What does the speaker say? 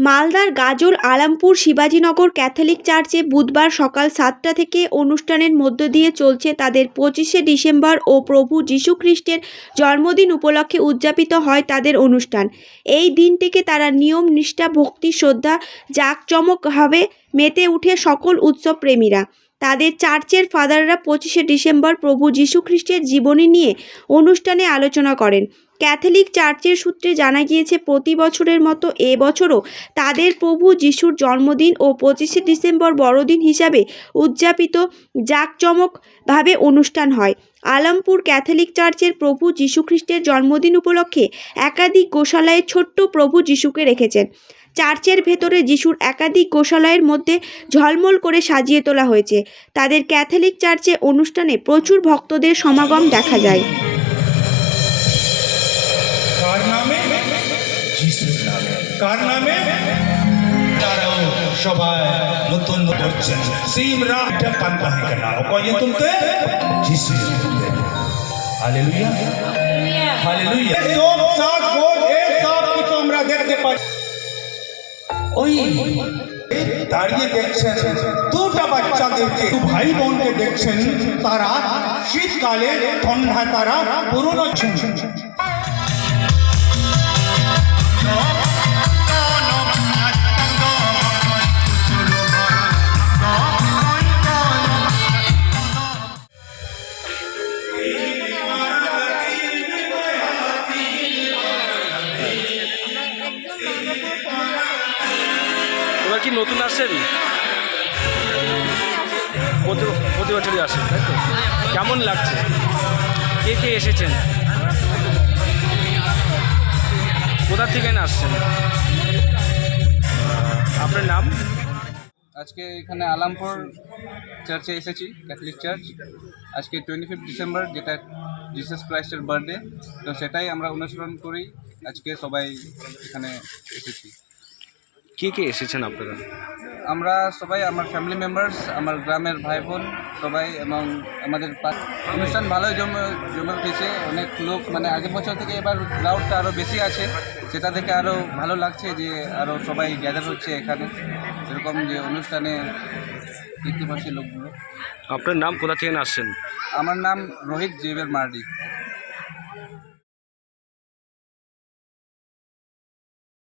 মালদার গাজল আলামপুর শিবাজীনগর ক্যাথলিক চার্চে বুধবার সকাল সাতটা থেকে অনুষ্ঠানের মধ্য দিয়ে চলছে তাদের পঁচিশে ডিসেম্বর ও প্রভু যীশু খ্রিস্টের জন্মদিন উপলক্ষে উদযাপিত হয় তাদের অনুষ্ঠান। এই দিনটিকে তারা নিয়ম, নিষ্ঠা, ভক্তি, শ্রদ্ধা জাঁকজমকভাবে মেতে উঠে সকল উৎসব প্রেমীরা। তাদের চার্চের ফাদাররা পঁচিশে ডিসেম্বর প্রভু যীশু খ্রিস্টের জীবনী নিয়ে অনুষ্ঠানে আলোচনা করেন। ক্যাথলিক চার্চের সূত্রে জানা গিয়েছে, প্রতি বছরের মতো এবছরও তাদের প্রভু যিশুর জন্মদিন ও পঁচিশে ডিসেম্বর বড়দিন হিসাবে উদযাপিত জাঁকজমকভাবে অনুষ্ঠান হয়। আলমপুর ক্যাথলিক চার্চের প্রভু যীশুখ্রিস্টের জন্মদিন উপলক্ষে একাধিক গোশালায় ছোট্ট প্রভু যিশুকে রেখেছেন। চার্চের ভেতরে যিশুর একাধিক গোশালয়ের মধ্যে ঝলমল করে সাজিয়ে তোলা হয়েছে। তাদের ক্যাথলিক চার্চে অনুষ্ঠানে প্রচুর ভক্তদের সমাগম দেখা যায়। কার নামে? তারাও সবাই নতুন করছেন। সিম রামটা পান্তা হয় কেন। কয়ে তুমতে যিশু হালেলুয়া। হালেলুয়া। আমরা দেখতে পাই। ওই দাঁড়িয়ে দেখছেন দুটা বাচ্চাদেরকে। ভাই বোনকে দেখছেন তারা। শীতকালে ঠান্ডা তারা পুরনো কি নতুন আসেন? প্রতি বছরই আসেন, তাই তো? কেমন লাগছে? কে কে এসেছেন? কোথা থেকে আসছেন? আপনার নাম? আজকে এখানে আলামপুর চার্চে এসেছি, ক্যাথলিক চার্চ। আজকে টোয়েন্টি ফিফথ ডিসেম্বর যেটা জিসাস ক্রাইস্টের বার্থডে তো সেটাই আমরা অনুসরণ করি আজকে সবাই এখানে এসেছি। কে কে এসেছেন আপনারা? আমরা সবাই আমার ফ্যামিলি মেম্বার্স আমার গ্রামের ভাই বোন সবাই এবং আমাদের অনুষ্ঠান ভালোই জমে জমে উঠেছে। অনেক লোক মানে আগের বছর থেকে এবার ক্রাউডটা আরও বেশি আছে। সেটা থেকে আরও ভালো লাগছে যে আরও সবাই গ্যাদার হচ্ছে এখানে। এরকম যে অনুষ্ঠানে দেখতে পাচ্ছি লোকগুলো। আপনার নাম কোথা থেকে আসছেন? আমার নাম রোহিত জেবের মার্ডি।